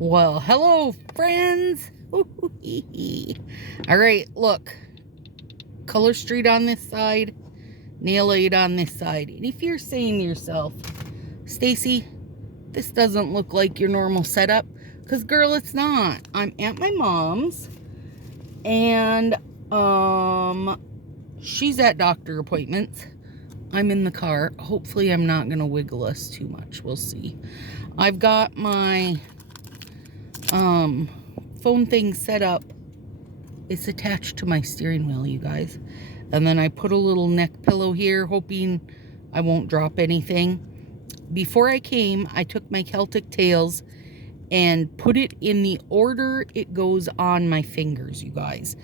Well, hello, friends. All right, look. Color Street on this side, Nail Aid on this side. And if you're saying to yourself, Stacy, this doesn't look like your normal setup, because, girl, it's not. I'm at my mom's, and she's at doctor appointments. I'm in the car. Hopefully I'm not going to wiggle us too much. We'll see. I've got my phone thing set up. It's attached to my steering wheel, you guys. And then I put a little neck pillow here, hoping I won't drop anything. Before I came, I took my Celtic Tales and put it in the order it goes on my fingers, you guys.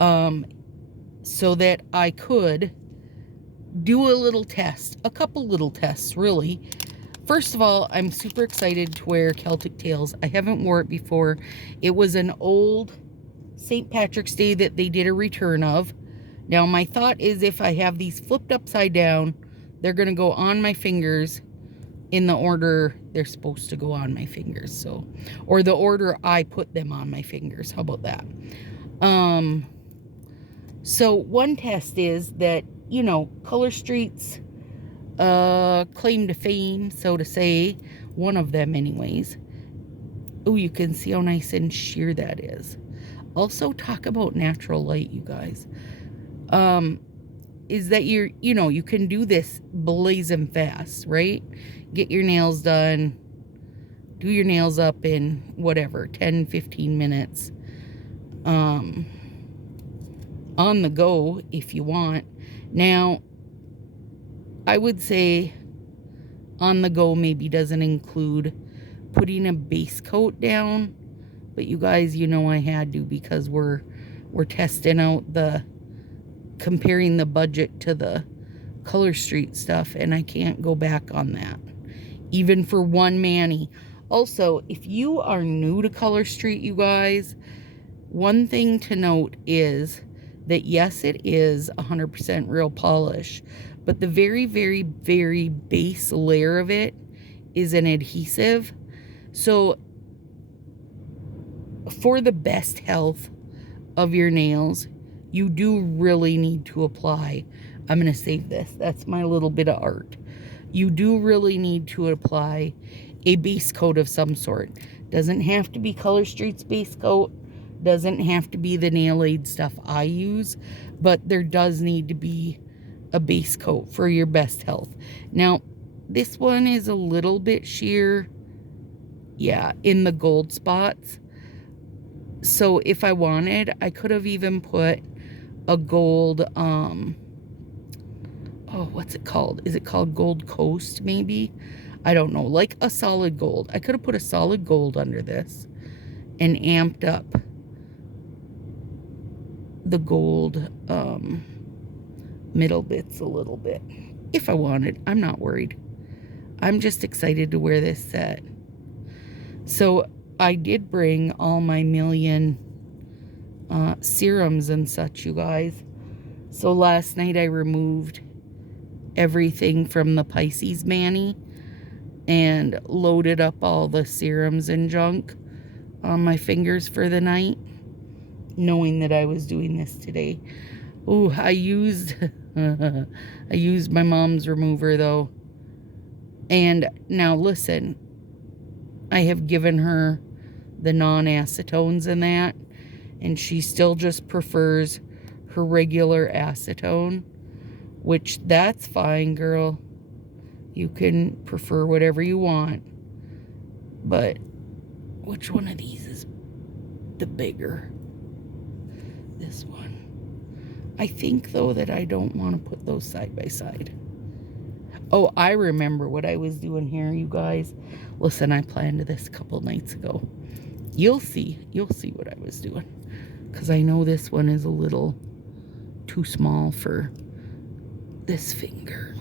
So that I could do a little test. A couple little tests, really. First of all, I'm super excited to wear Celtic Tales. I haven't wore it before. It was an old St. Patrick's Day that they did a return of. Now, my thought is if I have these flipped upside down, they're going to go on my fingers in the order they're supposed to go on my fingers. So, or the order I put them on my fingers. How about that? So one test is that, you know, Color Street's claim to fame, so to say, one of them anyways. Oh, you can see how nice and sheer that is. Also, talk about natural light, you guys. Is that you can do this blazing fast, right? Get your nails done, do your nails up in whatever, 10, 15 minutes. On the go if you want. Now, I would say on the go maybe doesn't include putting a base coat down, but you guys, you know I had to, because we're testing out comparing the budget to the Color Street stuff, and I can't go back on that, even for one mani. Also, if you are new to Color Street, you guys, one thing to note is that yes, it is 100% real polish, but the very, very, very base layer of it is an adhesive. So for the best health of your nails, you do really need to apply. I'm going to save this. That's my little bit of art. You do really need to apply a base coat of some sort. Doesn't have to be Color Street's base coat. Doesn't have to be the Nail Aid stuff I use, but there does need to be a base coat for your best health. Now, this one is a little bit sheer, yeah, in the gold spots. So if I wanted, I could have even put a gold, oh, what's it called? Is it called Gold Coast, maybe? I don't know, like a solid gold. I could have put a solid gold under this and amped up the gold middle bits a little bit if I wanted. I'm not worried. I'm just excited to wear this set. So I did bring all my million serums and such, you guys. So last night I removed everything from the Pisces mani and loaded up all the serums and junk on my fingers for the night, knowing that I was doing this today. Oh, I used I used my mom's remover though. And now listen, I have given her the non-acetones in that, and she still just prefers her regular acetone, which that's fine, girl. You can prefer whatever you want. But which one of these is the bigger? This one. I think though that I don't want to put those side by side. Oh, I remember what I was doing here, you guys. Listen, I planned this a couple nights ago. You'll see what I was doing, because I know this one is a little too small for this finger.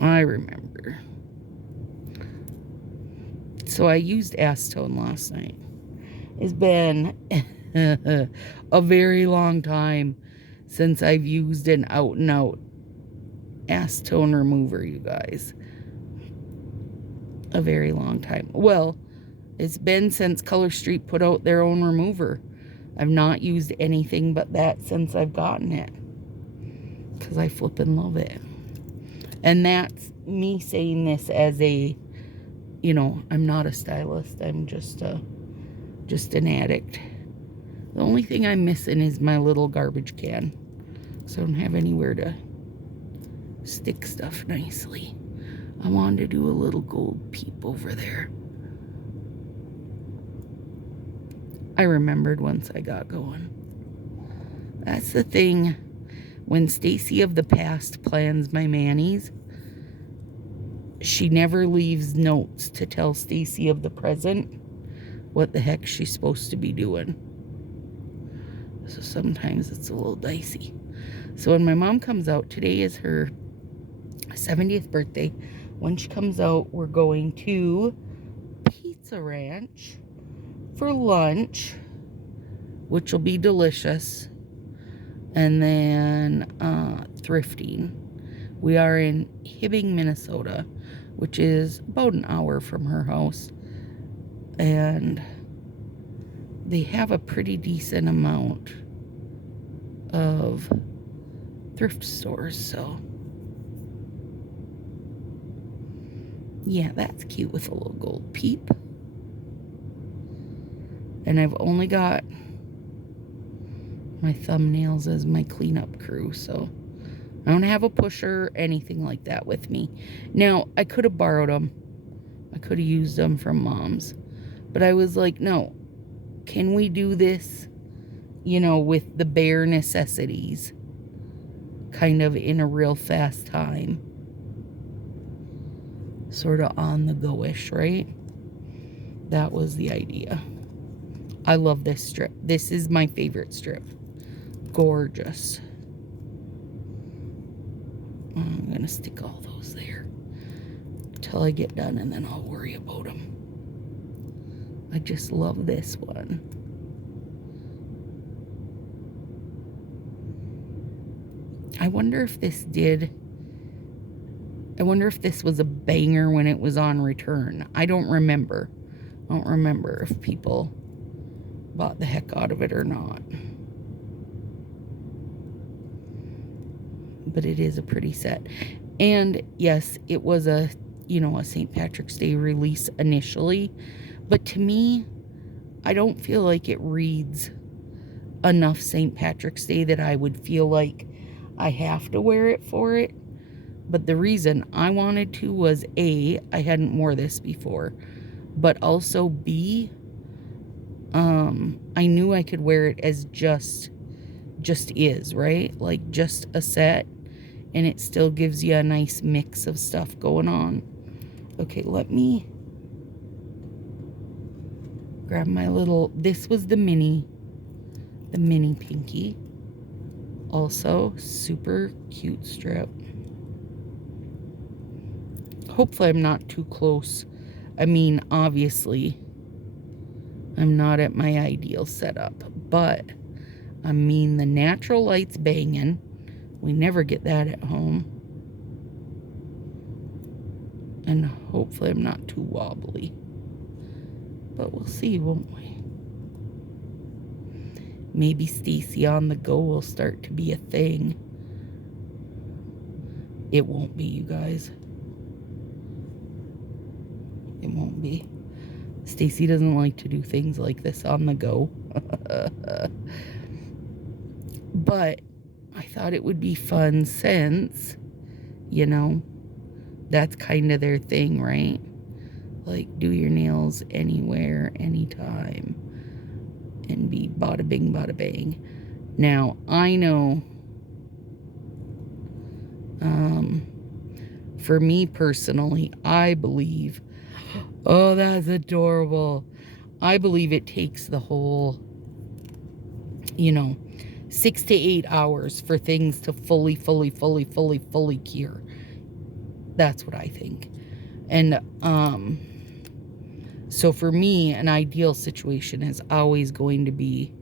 I remember. So I used acetone last night. It's been a very long time since I've used an out and out acetone remover, you guys. a very long time. Well, it's been since Color Street put out their own remover. I've not used anything but that since I've gotten it, because I flippin' love it. And that's me saying this as a, you know, I'm not a stylist. I'm just an addict. The only thing I'm missing is my little garbage can, so I don't have anywhere to stick stuff nicely. I wanted to do a little gold peep over there. I remembered once I got going. That's the thing. When Stacy of the past plans my manis, she never leaves notes to tell Stacy of the present what the heck she's supposed to be doing. So sometimes it's a little dicey. So when my mom comes out, today is her 70th birthday. When she comes out, we're going to Pizza Ranch for lunch, which will be delicious. And then thrifting. We are in Hibbing, Minnesota, which is about an hour from her house. And they have a pretty decent amount of thrift stores, so yeah, that's cute with a little gold peep. And I've only got my thumbnails as my cleanup crew, so I don't have a pusher or anything like that with me. Now, I could have borrowed them. I could have used them from Mom's. But I was like, no, can we do this, you know, with the bare necessities, kind of in a real fast time? Sort of on the go-ish, right? That was the idea. I love this strip. This is my favorite strip. Gorgeous. I'm going to stick all those there until I get done, and then I'll worry about them. I just love this one. I wonder if this was a banger when it was on return. I don't remember. I don't remember if people bought the heck out of it or not. But it is a pretty set. And yes, it was a, you know, a St. Patrick's Day release initially. But to me, I don't feel like it reads enough St. Patrick's Day that I would feel like I have to wear it for it. But the reason I wanted to was A, I hadn't wore this before. But also B, I knew I could wear it as just is, right? Like just a set. And it still gives you a nice mix of stuff going on. Okay, let me grab my little, this was the mini pinky. Also, super cute strip. Hopefully I'm not too close. I mean, obviously, I'm not at my ideal setup, but I mean, the natural light's banging. We never get that at home. And hopefully I'm not too wobbly. But we'll see, won't we? Maybe Stacy on the go will start to be a thing. It won't be, you guys. It won't be. Stacy doesn't like to do things like this on the go. But I thought it would be fun since, you know, that's kind of their thing, right? Like, do your nails anywhere, anytime, and be bada bing, bada bang. Now, I know, for me personally, I believe, oh, that's adorable. I believe it takes the whole, you know, 6 to 8 hours for things to fully cure. That's what I think. And, so for me, an ideal situation is always going to be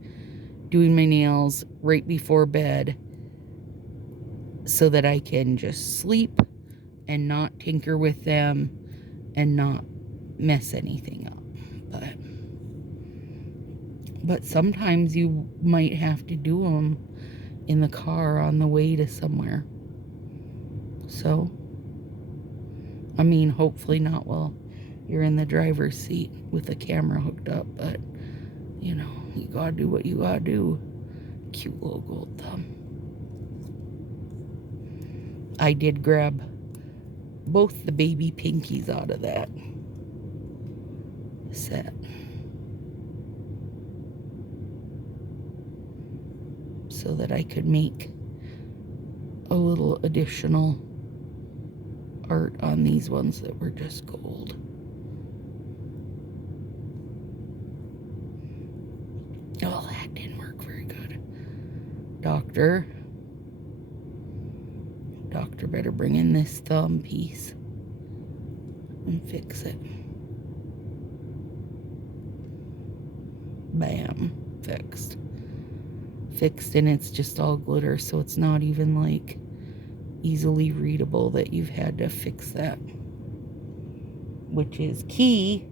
doing my nails right before bed so that I can just sleep and not tinker with them and not mess anything up. But sometimes you might have to do them in the car on the way to somewhere. So, I mean, hopefully not while you're in the driver's seat with the camera hooked up, but, you know, you gotta do what you gotta do. Cute little gold thumb. I did grab both the baby pinkies out of that set. So that I could make a little additional art on these ones that were just gold. Oh, that didn't work very good. Doctor better bring in this thumb piece and fix it. Bam, fixed. And it's just all glitter, so it's not even like easily readable that you've had to fix that, which is key.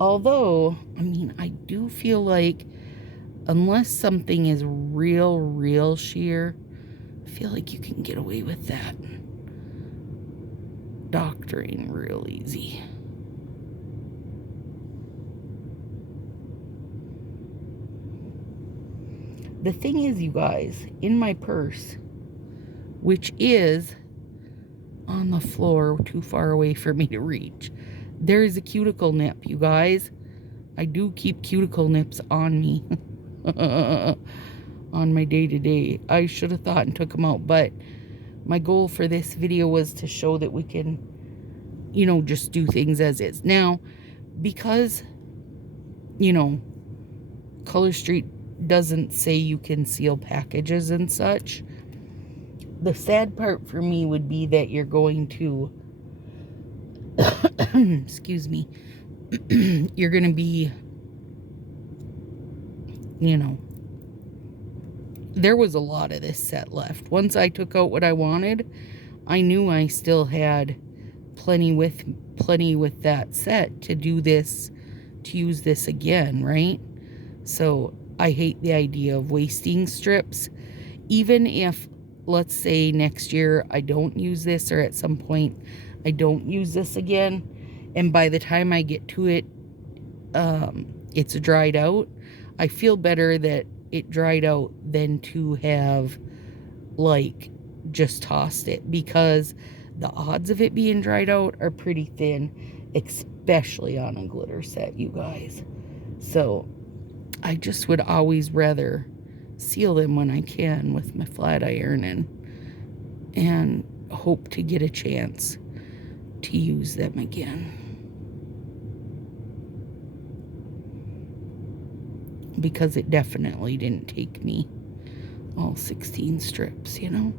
Although, I mean, I do feel like unless something is real sheer, I feel like you can get away with that doctoring real easy. The thing is, you guys, in my purse, which is on the floor too far away for me to reach, there is a cuticle nip, you guys. I do keep cuticle nips on me on my day-to-day. I should have thought and took them out, but my goal for this video was to show that we can, you know, just do things as is. Now, because, you know, Color Street doesn't say you can seal packages and such, the sad part for me would be that you're going to excuse me, you're going to be, you know, there was a lot of this set left. Once I took out what I wanted, I knew I still had plenty with that set to do this, to use this again, right? So I hate the idea of wasting strips. Even if, let's say next year I don't use this, or at some point I don't use this again, and by the time I get to it, it's dried out, I feel better that it dried out than to have, like, just tossed it, because the odds of it being dried out are pretty thin, especially on a glitter set, you guys. So I just would always rather seal them when I can with my flat iron and hope to get a chance to use them again. Because it definitely didn't take me all 16 strips, you know?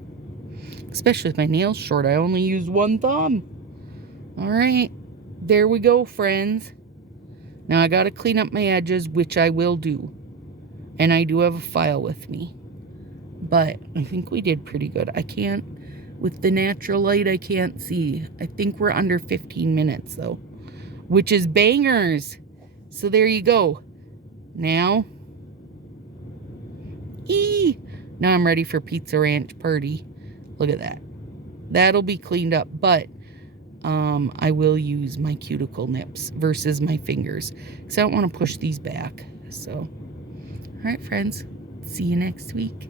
Especially with my nails short, I only used one thumb. All right, there we go, friends. Now I gotta clean up my edges, which I will do. And I do have a file with me. But I think we did pretty good. I can't, with the natural light, I can't see. I think we're under 15 minutes though, which is bangers. So there you go. Now I'm ready for Pizza Ranch party. Look at that. That'll be cleaned up, but I will use my cuticle nips versus my fingers, because I don't want to push these back. So, all right, friends, see you next week.